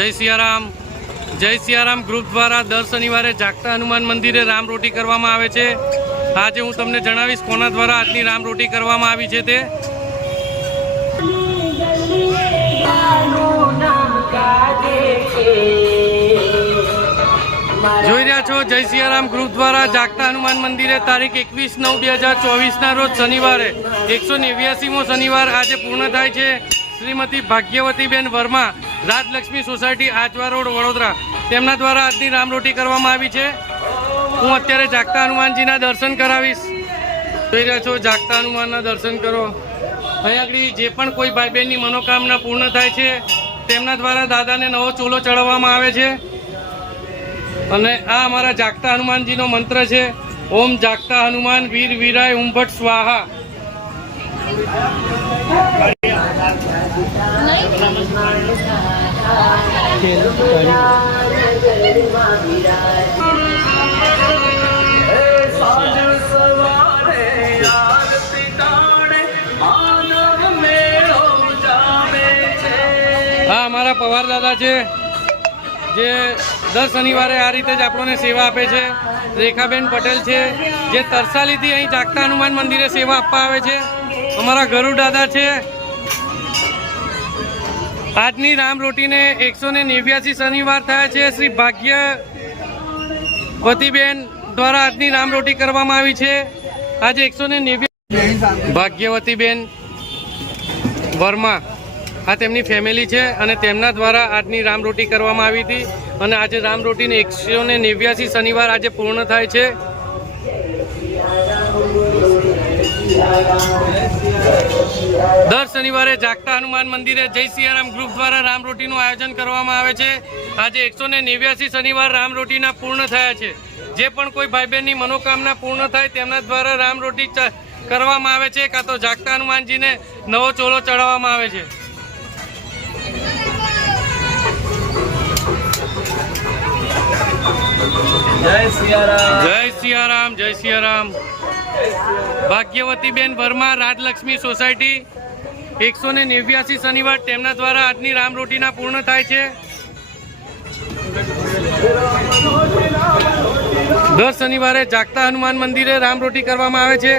જય સિયારામ. જય સિયારામ ગ્રુપ દ્વારા દર શનિવારે જાગતા હનુમાન મંદિરે રામ રોટી કરવામાં આવે છે. આજે હું તમને જણાવીશ કોના દ્વારા આજની રામ રોટી કરવામાં આવી છે તે. જોઈ રહ્યા છો, જય સિયારામ ગ્રુપ દ્વારા જાગતા હનુમાન મંદિરે તારીખ એકવીસ નવ બે હજાર ચોવીસના રોજ શનિવારે એકસો નેવ્યાસીમો શનિવાર આજે પૂર્ણ થાય છે. Shrimati Bhagyavatiben Verma Rajlakshmi society Ajwa road Vadodara. તેમના દ્વારા આજની રામરોટી કરવામાં આવી છે. હું અત્યારે જાગતા હનુમાનજીના દર્શન કરાવીશ. જોઈ રહ્યા છો, જાગતા હનુમાનના દર્શન કરો. અહીં આગળ જે પણ કોઈ ભાઈ બહેનની મનોકામના પૂર્ણ થાય છે, તેમના દ્વારા દાદાને નવો ચોલો ચડાવવામાં આવે છે. અને આ અમારા જાગતા હનુમાનજીનો મંત્ર છે, ઓમ જાગતા હનુમાન વીર વીરાય ઉંભટ સ્વાહા. હા અમારા પવાર દાદા છે, જે દર શનિવારે આ રીતે જ આપણને સેવા આપે છે. રેખાબેન પટેલ છે, જે તરસાલીથી અહીં જાગતા હનુમાન મંદિરે સેવા આપવા આવે છે. અમારા ગરુ દાદા છે આજની રામ રોટીને એકસો ને નેવ્યાસી શનિવાર થયા છે. શ્રી ભાગ્યવતીબેન દ્વારા આજની રામ રોટી કરવામાં આવી છે. આજે એકસો ને નેવ્યાસી ભાગ્યવતીબેન વર્મા આ તેમની ફેમિલી છે અને તેમના દ્વારા આજની રામરોટી કરવામાં આવી હતી. અને આજે રામરોટીને એકસો ને નેવ્યાસી શનિવાર આજે પૂર્ણ થાય છે. દર શનિવારે જાગતા હનુમાન મંદિરે જય સિયારામ ગ્રુપ દ્વારા રામરોટીનું આયોજન કરવામાં આવે છે. આજે એકસો ને નેવ્યાસી શનિવાર રામરોટીના પૂર્ણ થયા છે. જે પણ કોઈ ભાઈ બહેનની મનોકામના પૂર્ણ થાય તેમના દ્વારા રામરોટી કરવામાં આવે છે કાં તો જાગતા હનુમાનજીને નવો ચોલો ચડાવવામાં આવે છે. જય સિયારામ. જય સિયારામ. ભાગ્યવતીબેન વર્મા, રાજલક્ષ્મી સોસાયટી. એકસો ને નેવ્યાસી શનિવાર તેમના દ્વારા આજની રામરોટીના પૂર્ણ થાય છે. દર શનિવારે જાગતા હનુમાન મંદિરે રામરોટી કરવામાં આવે છે.